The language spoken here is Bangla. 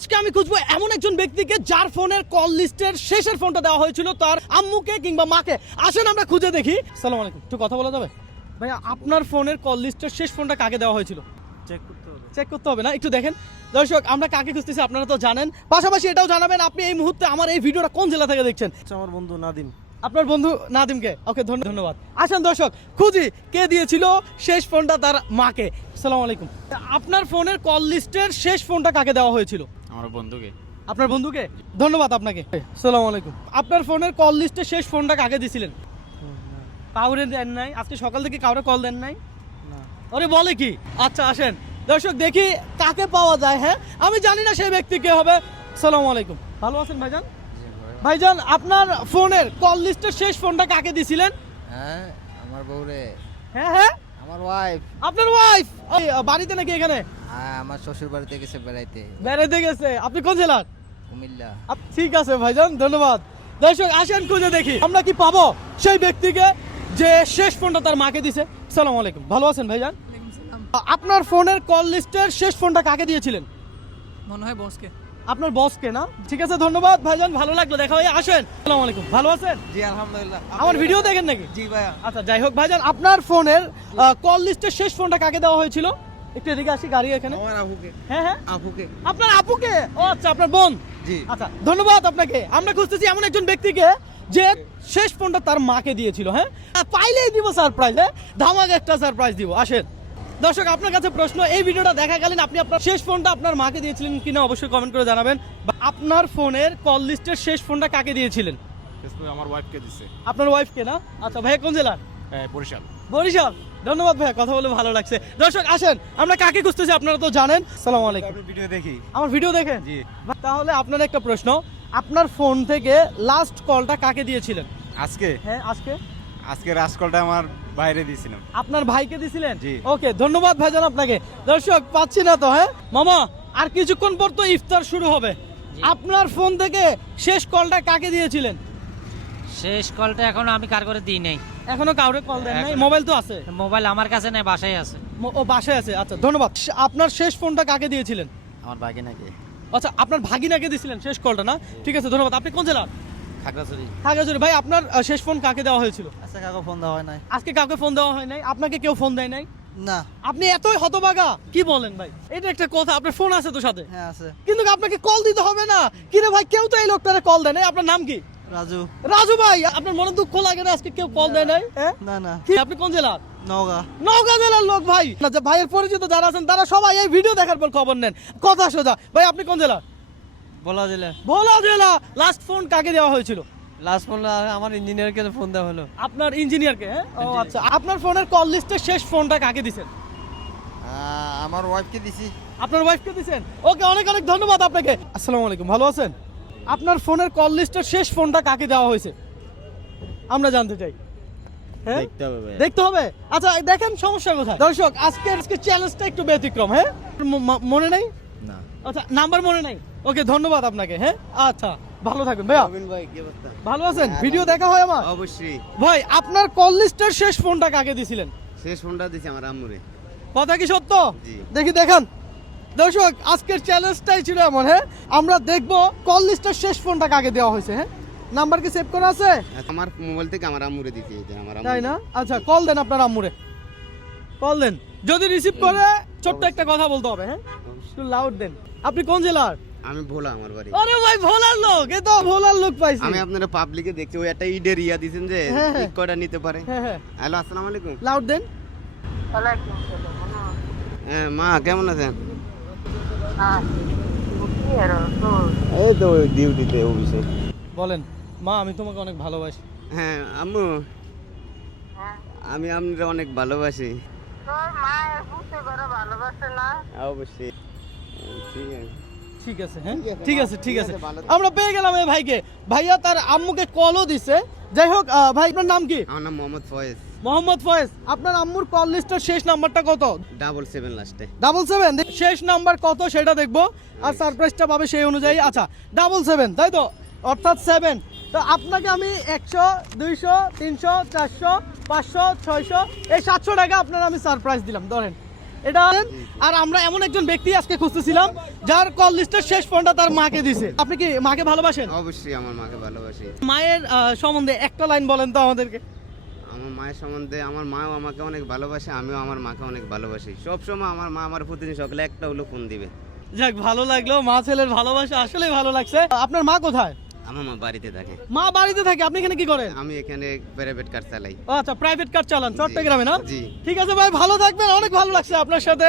আজকে আমি খুঁজবো এমন একজন ব্যক্তিকে যার ফোনের কল লিস্টের শেষের ফোনটা দেওয়া হয়েছিল তার আম্মুকে কিংবা মাকে। আসেন আমরা খুঁজে দেখি। আসসালামু আলাইকুম, একটু কথা বলা যাবে ভাইয়া? আপনার ফোনের কল লিস্টের শেষ ফোনটা কাকে দেওয়া হয়েছিল? চেক করতে হবে না, একটু দেখেন। দর্শক, আমরা কাকে খুঁজতেছি আপনারা তো জানেন, পাশাপাশি এটাও জানাবেন আপনি এই মুহূর্তে আমার এই ভিডিওটা কোন জেলা থেকে দেখছেন। আমার বন্ধু নাদিম। আপনার বন্ধু নাদিমকে? ওকে, ধন্যবাদ। আসেন দর্শক, খুঁজি কে দিয়েছিল শেষ ফোনটা তার মাকে। আসসালামু আলাইকুম, আপনার ফোনের কল লিস্টের শেষ ফোনটা কাকে দেওয়া হয়েছিল? আমার বন্ধুকে। আপনার বন্ধুকে? ধন্যবাদ আপনাকে। আসসালামু আলাইকুম, আপনার ফোনের কল লিস্টে শেষ ফোনটা কাকে দিয়েছিলেন? কাউরে দেন নাই? আজকে সকাল থেকে কাউরে কল দেন নাই? আরে বলে কি? আচ্ছা আসেন দর্শক দেখি কাকে পাওয়া যায়। হ্যাঁ, আমি জানি না সেই ব্যক্তি কে হবে। আসসালামু আলাইকুম, ভালো আছেন ভাইজান? ভাইজান, আপনার ফোনের কল লিস্টের শেষ ফোনটা কাকে দিছিলেন? হ্যাঁ, আমার বউরে। হ্যাঁ হ্যাঁ, আমার ওয়াইফ। আপনার ওয়াইফ বাড়িতে নাকি এখানে? হ্যাঁ, আমার শ্বশুর বাড়িতে গেছে বেড়াইতে। বেড়াইতে গেছে। আপনি কোন জেলার? কুমিল্লা। ঠিক আছে ভাইজান, ধন্যবাদ। দর্শক আসেন খুঁজে দেখি আমরা কি পাবো সেই ব্যক্তিকে যে শেষ ফোনটা তার মাকে দিছে। আসসালামু আলাইকুম, ভালো আছেন ভাইজান? আপনার ফোনের কল লিস্টের শেষ ফোনটা কাকে দিয়েছিলেন? মনে হয় বসকে। আপনার বসকে না? ঠিক আছে, ধন্যবাদ ভাইজান, ভালো লাগলো দেখা হয়ে। আসেন। আসসালামু আলাইকুম, ভালো আছেন? জি আলহামদুলিল্লাহ। আমার ভিডিও দেখেন নাকি? জি ভাইয়া। আচ্ছা যাই হোক ভাইজান, আপনার ফোনের কল লিস্টের শেষ ফোনটা কাকে দেওয়া হয়েছিল? একটু এদিকে আসি, গাড়ি এখানে। আমার আপুকে। হ্যাঁ হ্যাঁ, আপুকে। আপনার আপুকে? ও আচ্ছা, আপনার বোন। জি। আচ্ছা, ধন্যবাদ আপনাকে। আমরা খুঁজতেছি এমন একজন ব্যক্তিকে যে শেষ ফোনটা তার মাকে দিয়েছিল। হ্যাঁ, পাইলেই দিব সারপ্রাইজ। হ্যাঁ, ধামাকা একটা সারপ্রাইজ দিব। আসেন দর্শক, আপনার কাছে প্রশ্ন, এই ভিডিওটা দেখাকালীন আপনি আপনার শেষ ফোনটা আপনার মাকে দিয়েছিলেন কিনা অবশ্যই কমেন্ট করে জানাবেন। আপনার ফোনের কল লিস্টের শেষ ফোনটা কাকে দিয়েছিলেন? আমার ওয়াইফকে দিছে। আপনার ওয়াইফকে না? আচ্ছা ভাইয়া কোন জেলার? বরিশাল। বরিশাল, ধন্যবাদ ভাইয়া, কথা বলে ভালো লাগছে। দর্শক আসেন আমরা কাকে খুঁজতেছি আপনারা তো জানেন। আসসালামু আলাইকুম। আপনার ভিডিও দেখি। আমার ভিডিও দেখেন? জি। তাহলে আপনার একটা প্রশ্ন, আপনার ফোন থেকে লাস্ট কলটা কাকে দিয়েছিলেন? আজকে হ্যাঁ আজকে। আজকে রাজকলটা আমার বাইরে দিয়েছিলাম। আপনার ভাইকে দিছিলেন? জি। ওকে, ধন্যবাদ ভাইজান আপনাকে। দর্শক পাচ্ছি না তো। হ্যাঁ মামা, আর কিছুক্ষণ পর তো ইফতার শুরু হবে। আপনার ফোন থেকে শেষ কলটা কাকে দিয়েছিলেন? শেষ কলটা এখনো আমি কার করে দিই নাই। এখনো কাউরে কল দেন নাই? মোবাইল তো আছে? মোবাইল আমার কাছে নাই, বাসায় আছে। ও বাসায় আছে। আচ্ছা ধন্যবাদ। আপনার শেষ ফোনটা কাকে দিয়েছিলেন? আমার ভাগে নাকি? আচ্ছা, আপনার ভাগিনাকে দিয়েছিলেন শেষ কলটা না? ঠিক আছে, ধন্যবাদ। আপনি কোন জেলার? খাগড়াছড়ি। খাগড়াছড়ি। ভাই, আপনার শেষ ফোন কাকে দেওয়া হয়েছিল? আচ্ছা, কাউকে ফোন দেওয়া হয় নাই। আজকে কাউকে ফোন দেওয়া হয় নাই? আপনাকে কেউ ফোন দেয় নাই? না। আপনি এতই হতভাগা, কি বলেন ভাই? এটা একটা কথা, আপনার ফোন আছে তো সাথে? হ্যাঁ আছে। কিন্তু আপনাকে কল দিতে হবে না? কি রে ভাই, কেউ তো এই লোকটারে কল দেয় নাই। আপনার নাম কি? রাজু। রাজু ভাই, আপনার মনে দুঃখ লাগে না আজকে কেউ কল দেয় নাই? হ্যাঁ? না না। কি আপনি কোন জেলার? নওগাঁ। নওগাঁ জেলার লোক ভাই। না, যে ভাইয়ের পরিচিত যারা আছেন তারা সবাই এই ভিডিও দেখার পর খবর নেন। কথা সোজা। ভাই আপনি কোন জেলা? বলা দিলে। ভোলা জেলা। লাস্ট ফোন কাকে দেওয়া হয়েছিল? লাস্ট ফোন আমার ইঞ্জিনিয়ারকে ফোন দেওয়া হলো। আপনার ইঞ্জিনিয়ারকে? হ্যাঁ, ও আচ্ছা। আপনার ফোনের কল লিস্টের শেষ ফোনটা কাকে দিছেন? আমার ওয়াইফকে দিছি। আপনার ওয়াইফকে দিছেন? ওকে, অনেক অনেক ধন্যবাদ আপনাকে। আসসালামু আলাইকুম, ভালো আছেন? আপনার ফোনের কল লিস্টের শেষ ফোনটা কাকে দেওয়া হয়েছে আমরা জানতে চাই। হ্যাঁ, দেখতে হবে ভাই। দেখতে হবে। আচ্ছা দেখেন সমস্যা কোথায়। দর্শক আজকে চ্যালেঞ্জটা একটু ব্যতিক্রম। হ্যাঁ, মনে নাই? না। আচ্ছা, নাম্বার মনে নাই? ওকে, ধন্যবাদ আপনাকে। হ্যাঁ আচ্ছা, ভালো থাকবেন ভাইয়া। রবিন ভাই কি অবস্থা? ভালো আছেন? ভিডিও দেখা হয় আমার? অবশ্যই। ভাই, আপনার কল লিস্টের শেষ ফোনটা কাকে দিছিলেন? শেষ ফোনটা দিছি আমার আম্মুরে। কথা কি সত্য? জি। দেখি দেখান। দর্শক আজকের চ্যালেঞ্জটাই ছিল এমন। হ্যাঁ, আমরা দেখবো কল লিস্টের শেষ ফোনটা কাকে দেওয়া হয়েছে। হ্যাঁ, নাম্বার কি সেভ করা আছে? আমার মোবাইল থেকে আমার আম্মুরে দিছি, এই যে আমার আম্মু। তাই না? আচ্ছা, কল দেন আপনার আম্মুরে, কল দেন। যদি রিসিভ করে ছোট্ট একটা কথা বলতে হবে। হ্যাঁ, একটু লাউড দেন। আপনি কোন জেলার? আমি ভোলা, আমার বাড়ি। আরে ভাই, ভোলার লোক। এ তো ভোলার লোক পাইছি। আমি আপনারা পাবলিকে দেখছি, ওই একটা ইডের ইয়া দিছেন যে হ্যাঁ, হ্যাঁ। ঠিক কয়টা নিতে পারে। হ্যাঁ হ্যাঁ, হ্যালো, আসসালামু আলাইকুম। লাউড দেন। হ্যাঁ মা, কেমন আছেন? এই তো ডিউটিতে, অফিসে। বলেন মা, আমি তোমাকে অনেক ভালোবাসি। হ্যাঁ আম্মু, আমি আপনারা অনেক ভালোবাসি। অবশ্যই। ঠিক আছে। হ্যাঁ, ঠিক ঠিক আছে আছে, ঠিক আছে। ভালো। আমরা পেয়ে গেলাম এই ভাইকে। ভাইয়া তার আম্মুকে কলও দিছে। যাই হোক ভাই, আপনার নাম কি? আমার নাম মোহাম্মদ ফয়েজ। মোহাম্মদ ফয়েজ। আপনার আম্মুর কল লিস্টের শেষ নাম্বারটা কত? 77 লাস্টে। 77। শেষ নাম্বার কত সেটা দেখবো, আর সারপ্রাইজটা পাবে সেই অনুযায়ী। আচ্ছা, 77 তাই তো, অর্থাৎ 7। তো আপনাকে আমি 100, 200, 300, 400, 500, 600 এই 700 টাকা আপনার আমি সারপ্রাইজ দিলাম। ধরেন এটা আর আমরা এমন একজন ব্যক্তি আজকে খুঁজতেছিলাম যার কল লিস্টের শেষ ফোনটা তার মাকে দিছে। আপনি কি মাকে ভালোবাসেন? অবশ্যই আমার মাকে ভালোবাসি। মায়ের সম্বন্ধে একটা লাইন বলেন তো আমাদেরকে। আমার মায়ের সম্বন্ধে, আমার মাও আমাকে অনেক ভালোবাসে, আমিও আমার মাকে অনেক ভালোবাসি। সবসময় আমার মা আমার প্রতিদিন সকালে একটা হলো ফোন দিবে। যাক, ভালো লাগলো, মা ছেলের ভালোবাসা আসলে ভালো লাগছে। আপনার মা কোথায়? আমার মা বাড়িতে থাকে। মা বাড়িতে থাকে, আপনি এখানে কি করেন? আমি এখানে প্রাইভেট কার চালাই। ও আচ্ছা, প্রাইভেট কার চালান চট্টগ্রামে না? জি। ঠিক আছে ভাই, ভালো থাকবেন, অনেক ভালো লাগছে আপনার সাথে।